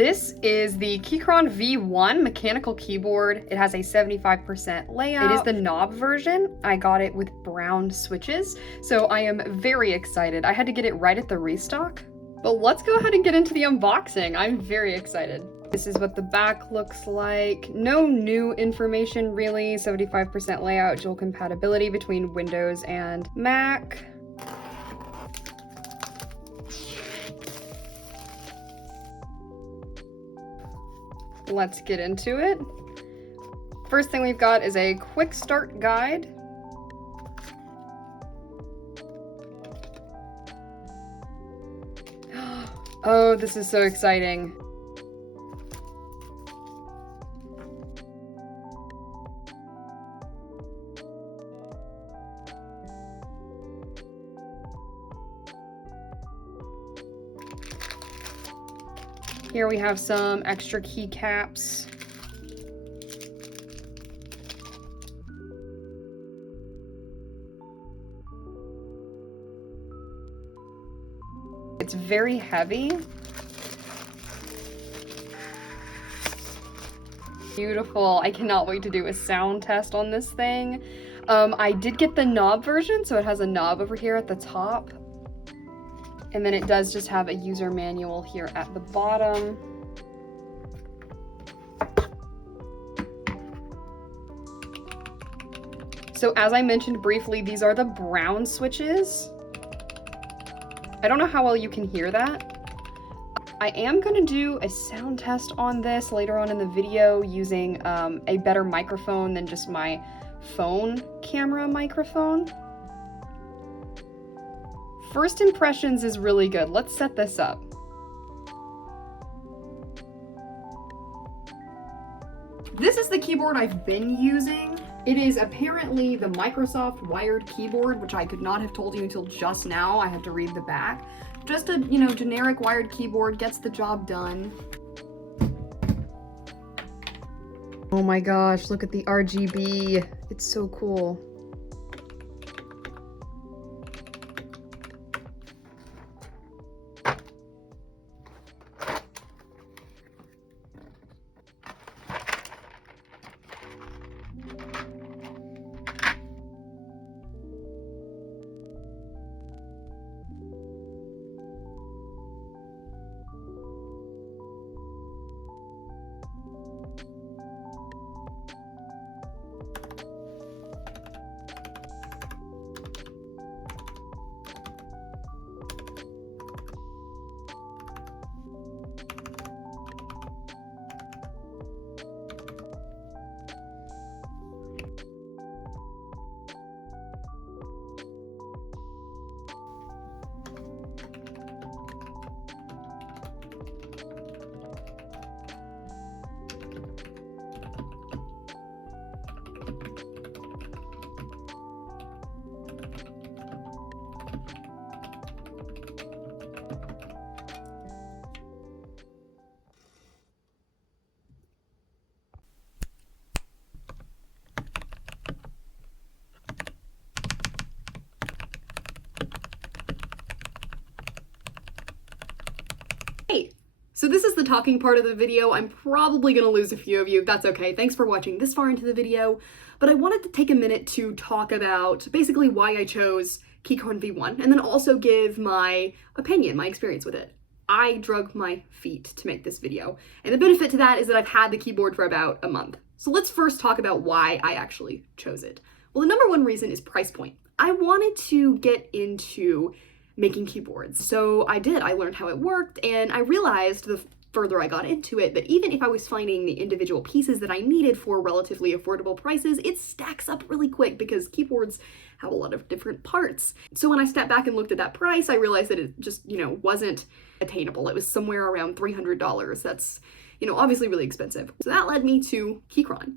This is the Keychron V1 mechanical keyboard. It has a 75% layout. It is the knob version. I got it with brown switches, so I am very excited. I had to get it right at the restock. But let's go ahead and get into the unboxing. I'm very excited. This is what the back looks like. No new information really. 75% layout, dual compatibility between Windows and Mac. Let's get into it. First thing we've got is a quick start guide. Oh, this is so exciting. Here we have some extra keycaps. It's very heavy. Beautiful. I cannot wait to do a sound test on this thing. I did get the knob version, so it has a knob over here at the top. And then it does just have a user manual here at the bottom. So as I mentioned briefly, these are the brown switches. I don't know how well you can hear that. I am gonna do a sound test on this later on in the video using a better microphone than just my phone camera microphone. First impressions is really good. Let's set this up. This is the keyboard I've been using. It is apparently the Microsoft wired keyboard, which I could not have told you until just now. I had to read the back. Just a, generic wired keyboard, gets the job done. Oh my gosh, look at the RGB. It's so cool. Hey, so this is the talking part of the video. I'm probably gonna lose a few of you. That's okay. Thanks for watching this far into the video. But I wanted to take a minute to talk about basically why I chose Keychron V1 and then also give my opinion, my experience with it. I drug my feet to make this video. And the benefit to that is that I've had the keyboard for about a month. So let's first talk about why I actually chose it. Well, the number one reason is price point. I wanted to get into making keyboards. So I did. I learned how it worked, and I realized the further I got into it that even if I was finding the individual pieces that I needed for relatively affordable prices, it stacks up really quick because keyboards have a lot of different parts. So when I stepped back and looked at that price, I realized that it just, wasn't attainable. It was somewhere around $300. That's, obviously really expensive. So that led me to Keychron.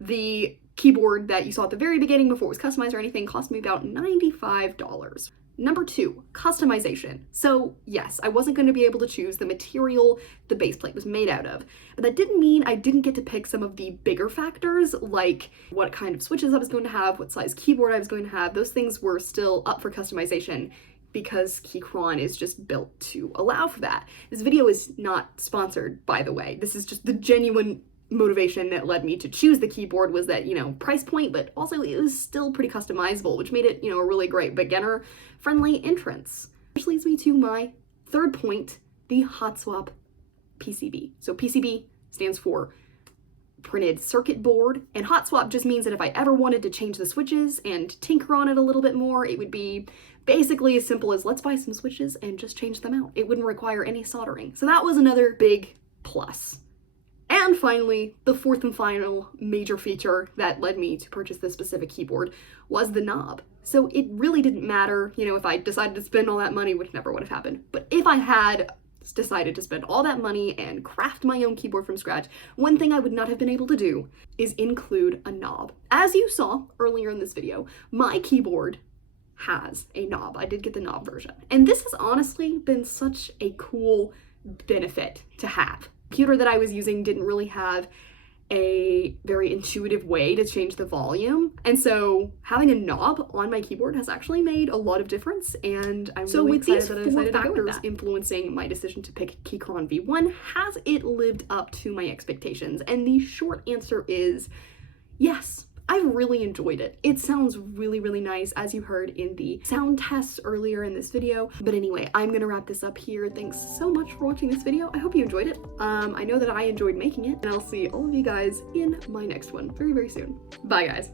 The keyboard that you saw at the very beginning before it was customized or anything cost me about $95. Number two, customization. So yes, I wasn't going to be able to choose the material the base plate was made out of, but that didn't mean I didn't get to pick some of the bigger factors, like what kind of switches I was going to have, what size keyboard I was going to have. Those things were still up for customization because Keychron is just built to allow for that. This video is not sponsored, by the way. This is just the genuine motivation that led me to choose the keyboard was that, you know, price point, but also it was still pretty customizable, which made it, you know, a really great beginner-friendly entrance. Which leads me to my third point, the hot swap PCB. So PCB stands for printed circuit board, and hot swap just means that if I ever wanted to change the switches and tinker on it a little bit more, it would be basically as simple as let's buy some switches and just change them out. It wouldn't require any soldering. So that was another big plus. And finally, the fourth and final major feature that led me to purchase this specific keyboard was the knob. So it really didn't matter, you know, if I decided to spend all that money, which never would have happened. But if I had decided to spend all that money and craft my own keyboard from scratch, one thing I would not have been able to do is include a knob. As you saw earlier in this video, my keyboard has a knob. I did get the knob version. And this has honestly been such a cool benefit to have. The computer that I was using didn't really have a very intuitive way to change the volume, and so having a knob on my keyboard has actually made a lot of difference, and I'm really excited that I decided to go with that. So with these 4 factors influencing my decision to pick Keychron V1, has it lived up to my expectations? And the short answer is yes. I've really enjoyed it. It sounds really, really nice, as you heard in the sound tests earlier in this video. But anyway, I'm gonna wrap this up here. Thanks so much for watching this video. I hope you enjoyed it. I know that I enjoyed making it, and I'll see all of you guys in my next one very, very soon. Bye, guys.